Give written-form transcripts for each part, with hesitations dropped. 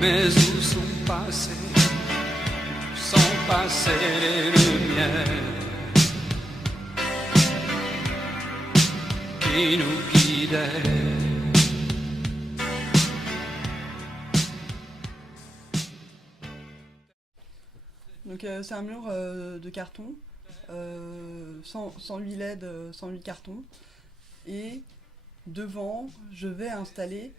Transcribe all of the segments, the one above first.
Mais où sont passées les lumières qui nous guidaient? Donc c'est un mur de carton, 108 LED, 108 cartons. Et devant, je vais installer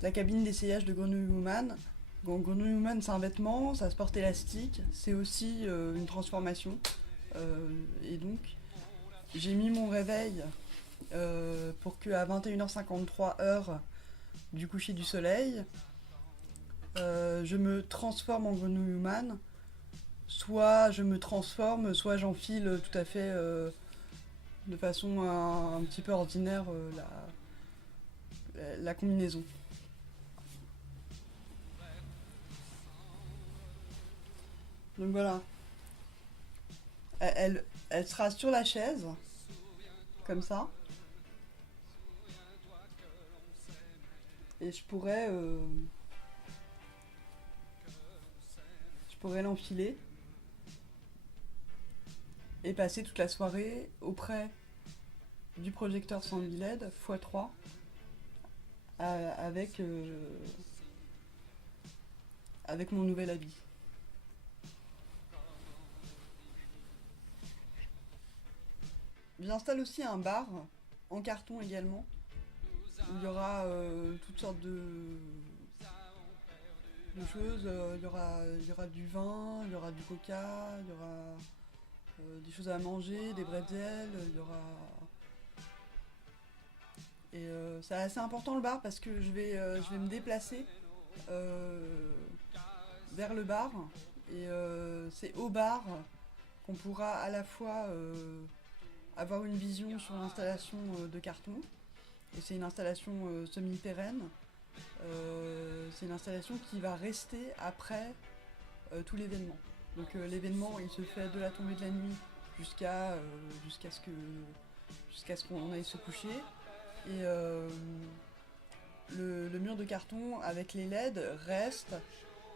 la cabine d'essayage de Grenouille Woman. Donc, Grenouille Woman, c'est un vêtement, ça se porte élastique, c'est aussi une transformation. Et donc, j'ai mis mon réveil pour qu'à 21h53 heure du coucher du soleil, je me transforme en Grenouille Woman. Soit je me transforme, soit j'enfile tout à fait de façon un petit peu ordinaire la combinaison. Donc voilà. Elle sera sur la chaise, comme ça. Et je pourrais l'enfiler et passer toute la soirée auprès du projecteur 108 LED x3 avec mon nouvel habit. J'installe aussi un bar en carton également où il y aura toutes sortes de choses. Il y aura du vin, il y aura du coca, il y aura des choses à manger, des bretzels, il y aura... Et c'est assez important le bar parce que je vais me déplacer vers le bar et c'est au bar qu'on pourra à la fois avoir une vision sur l'installation de carton, et c'est une installation semi-pérenne. C'est une installation qui va rester après tout l'événement. Donc l'événement il se fait de la tombée de la nuit jusqu'à ce qu'on aille se coucher. Et le mur de carton avec les LED reste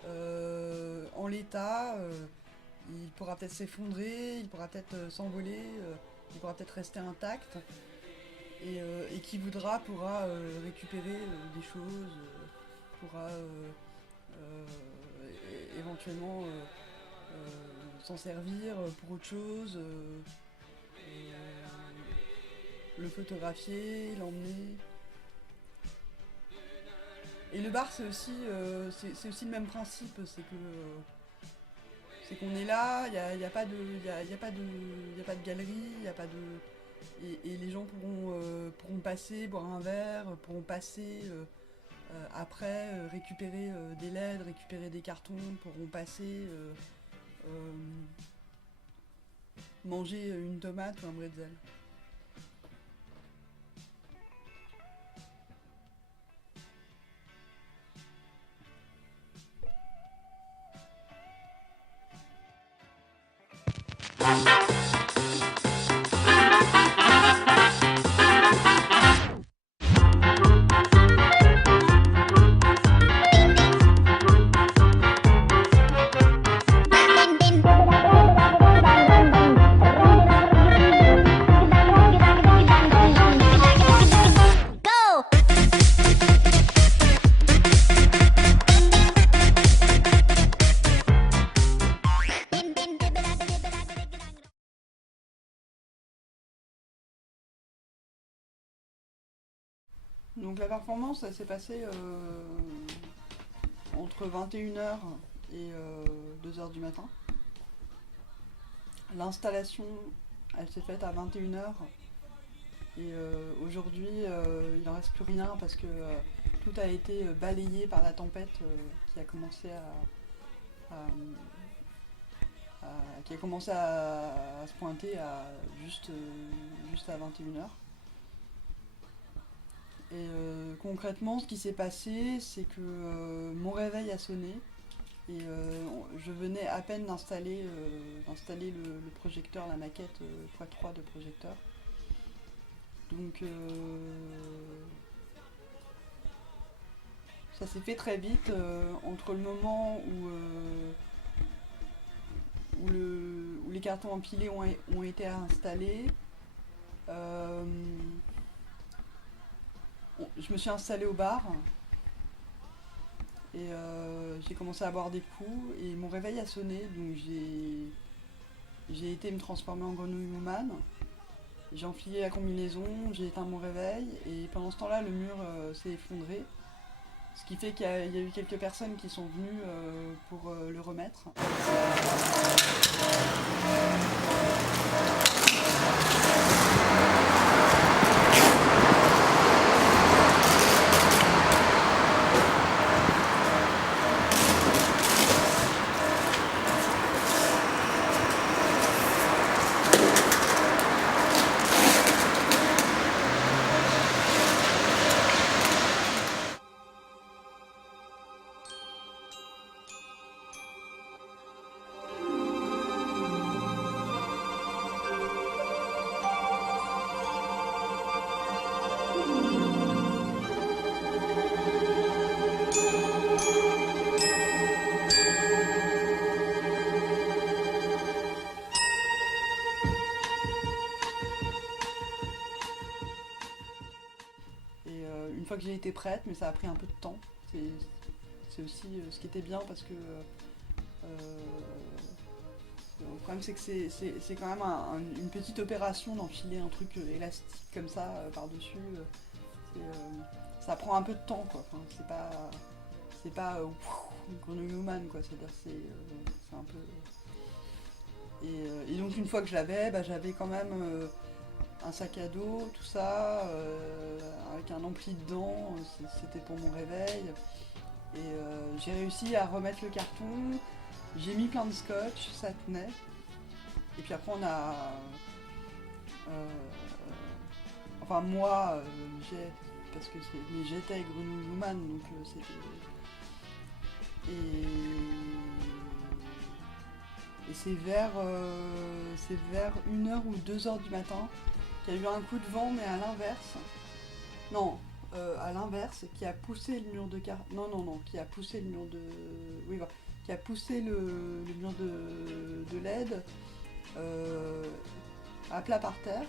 en l'état. Il pourra peut-être s'effondrer, il pourra peut-être s'envoler, il pourra peut-être rester intact. Et qui voudra pourra récupérer des choses, pourra éventuellement s'en servir pour autre chose, le photographier, l'emmener. Et le bar c'est aussi le même principe, c'est qu'on est là, il y a pas de galerie, il y a pas de... Et les gens pourront passer, boire un verre, pourront passer après, récupérer des LED, récupérer des cartons, pourront passer, manger une tomate ou un bretzel. Donc la performance, ça s'est passé entre 21h et 2h du matin. L'installation, elle s'est faite à 21h. Et aujourd'hui, il n'en reste plus rien parce que tout a été balayé par la tempête qui a commencé à se pointer juste à 21h. Et concrètement, ce qui s'est passé, c'est que mon réveil a sonné et je venais à peine d'installer le projecteur, la maquette x3 de projecteur. Donc ça s'est fait très vite entre le moment où les cartons empilés ont été installés. Je me suis installée au bar et j'ai commencé à boire des coups et mon réveil a sonné, donc j'ai été me transformer en grenouille humaine. J'ai enfilé la combinaison, j'ai éteint mon réveil et pendant ce temps-là le mur s'est effondré. Ce qui fait qu'il y a eu quelques personnes qui sont venues pour le remettre. Une fois que j'ai été prête, mais ça a pris un peu de temps. C'est aussi ce qui était bien parce que le problème c'est que c'est quand même une petite opération d'enfiler un truc élastique comme ça par-dessus. Ça prend un peu de temps quoi. Enfin, c'est pas une grenouille humaine quoi. C'est-à-dire c'est un peu. Et donc une fois que je l'avais, j'avais quand même un sac à dos, tout ça, avec un ampli dedans, c'était pour mon réveil. Et j'ai réussi à remettre le carton, j'ai mis plein de scotch, ça tenait. Et puis après on a... enfin moi, parce que mais j'étais grenouille humaine, donc c'était... Et c'est vers 1h ou 2h du matin qu'il y a eu un coup de vent, mais à l'inverse. Non, à l'inverse, qui a poussé le mur de Non, qui a poussé le mur de... Oui, voilà. Qui a poussé le mur de LED à plat par terre.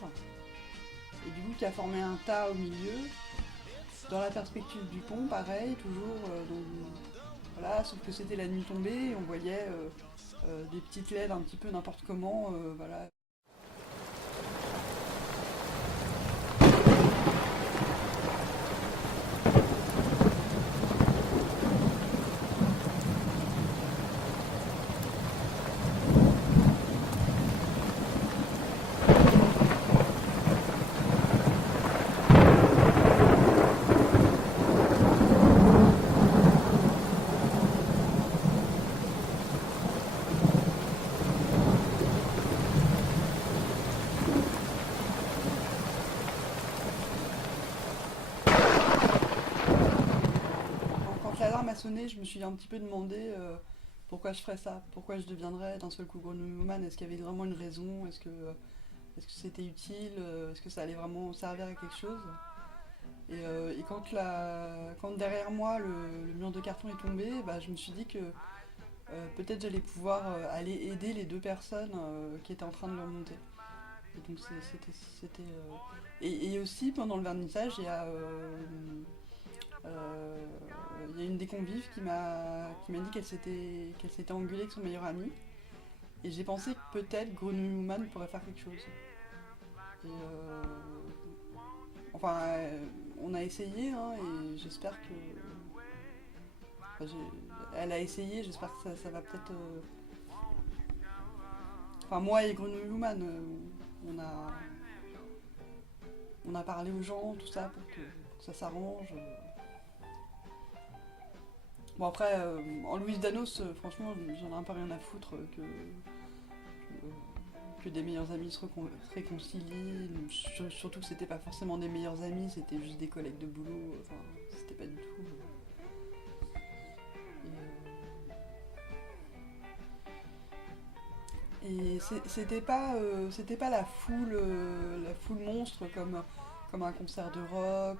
Et du coup, qui a formé un tas au milieu. Dans la perspective du pont, pareil, toujours. Voilà, sauf que c'était la nuit tombée, et on voyait des petites LED un petit peu n'importe comment, voilà. Quand l'alarme a sonné, je me suis un petit peu demandé pourquoi je ferais ça, pourquoi je deviendrais d'un seul coup grenouille humaine. Est-ce qu'il y avait vraiment une raison? Est-ce que c'était utile? Est-ce que ça allait vraiment servir à quelque chose? Et quand derrière moi le mur de carton est tombé, je me suis dit que peut-être j'allais pouvoir aller aider les deux personnes qui étaient en train de le remonter. Et donc c'était et aussi pendant le vernissage, il y a une des convives qui m'a dit qu'elle s'était engueulée avec son meilleur ami. Et j'ai pensé que peut-être Grenouille Woman pourrait faire quelque chose. Et enfin, on a essayé, hein, et j'espère que... elle a essayé, j'espère que ça va peut-être... Enfin, moi et Grenouille Woman, on a parlé aux gens, tout ça, pour que ça s'arrange. Bon après, en Louise Danos, franchement, j'en ai un peu rien à foutre que des meilleurs amis se réconcilient. Surtout que c'était pas forcément des meilleurs amis, c'était juste des collègues de boulot. Enfin, c'était pas du tout. Et c'était pas la foule monstre comme un concert de rock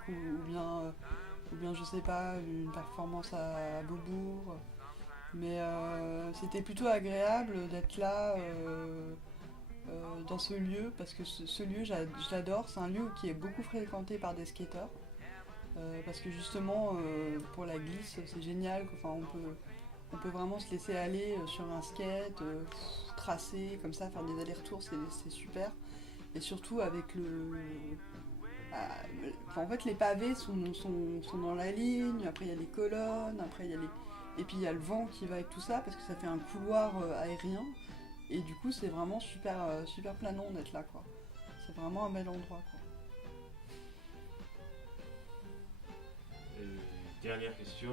ou ou bien je sais pas, une performance à Beaubourg. Mais c'était plutôt agréable d'être là dans ce lieu, parce que ce lieu, je l'adore. C'est un lieu qui est beaucoup fréquenté par des skateurs. Parce que justement, pour la glisse, c'est génial. Enfin, on peut vraiment se laisser aller sur un skate, tracer comme ça, faire des allers-retours, c'est super. Et surtout avec en fait, les pavés sont dans la ligne, après il y a les colonnes, après il y a les... Et puis il y a le vent qui va avec tout ça, parce que ça fait un couloir aérien. Et du coup, c'est vraiment super planant d'être là, quoi. C'est vraiment un bel endroit, quoi. Dernière question,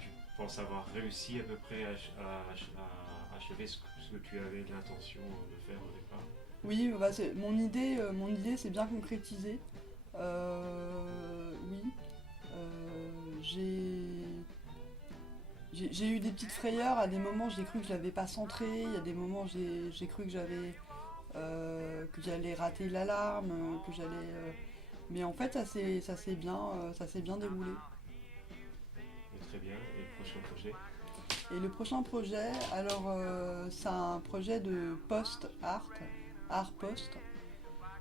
tu penses avoir réussi à peu près à achever ce que tu avais l'intention de faire au départ? Oui, bah mon idée c'est bien concrétisé. Oui, j'ai eu des petites frayeurs. À des moments, j'ai cru que je l'avais pas centré. Il y a des moments, j'ai cru que que j'allais rater l'alarme, que j'allais. Mais en fait, ça s'est bien déroulé. Très bien. Et le prochain projet? Et le prochain projet, alors c'est un projet de post-art, art post,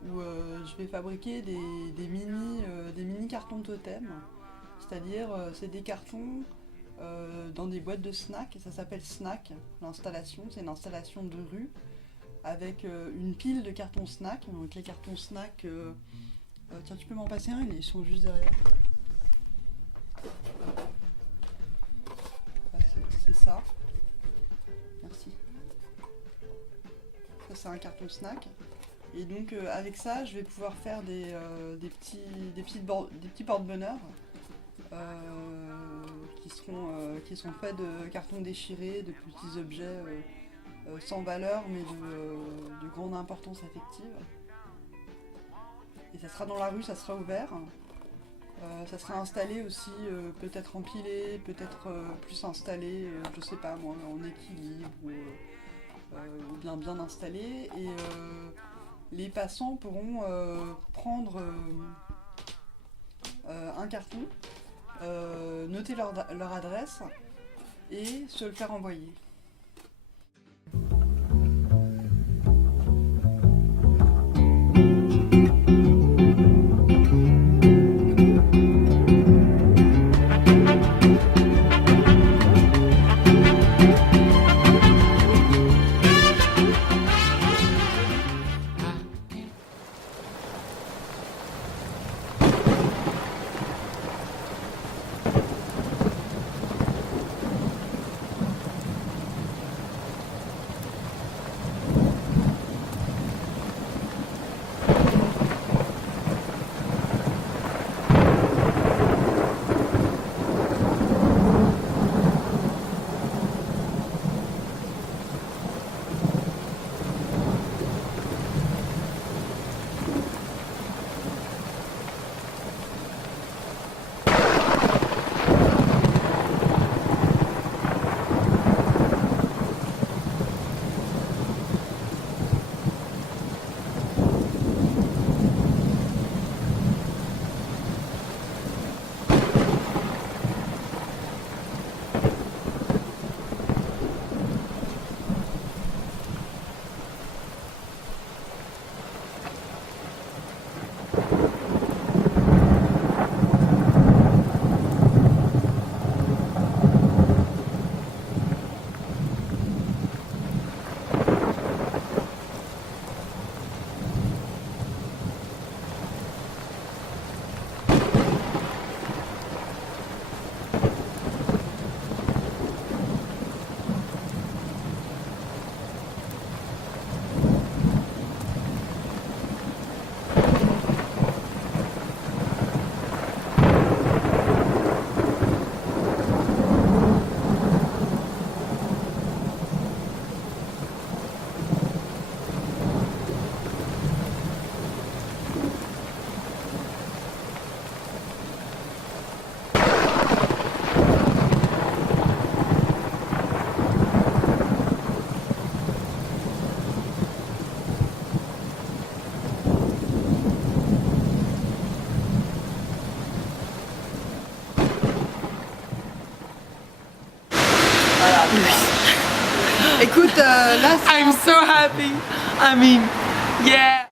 où je vais fabriquer des mini cartons totem. C'est-à-dire, c'est des cartons dans des boîtes de snack, ça s'appelle snack, l'installation, c'est une installation de rue, avec une pile de cartons snack. Donc les cartons snack, tiens, tu peux m'en passer un, ils sont juste derrière. C'est ça. Merci. Ça, c'est un carton snack. Et donc avec ça, je vais pouvoir faire des petits porte-bonheur qui sont faits de cartons déchirés, de petits objets sans valeur mais de grande importance affective. Et ça sera dans la rue, ça sera ouvert. Ça sera installé aussi, peut-être empilé, peut-être plus installé, je sais pas moi, en équilibre ou bien installé. Et les passants pourront prendre un carton, noter leur adresse et se le faire envoyer. Écoute, là, I'm so happy. I mean, yeah.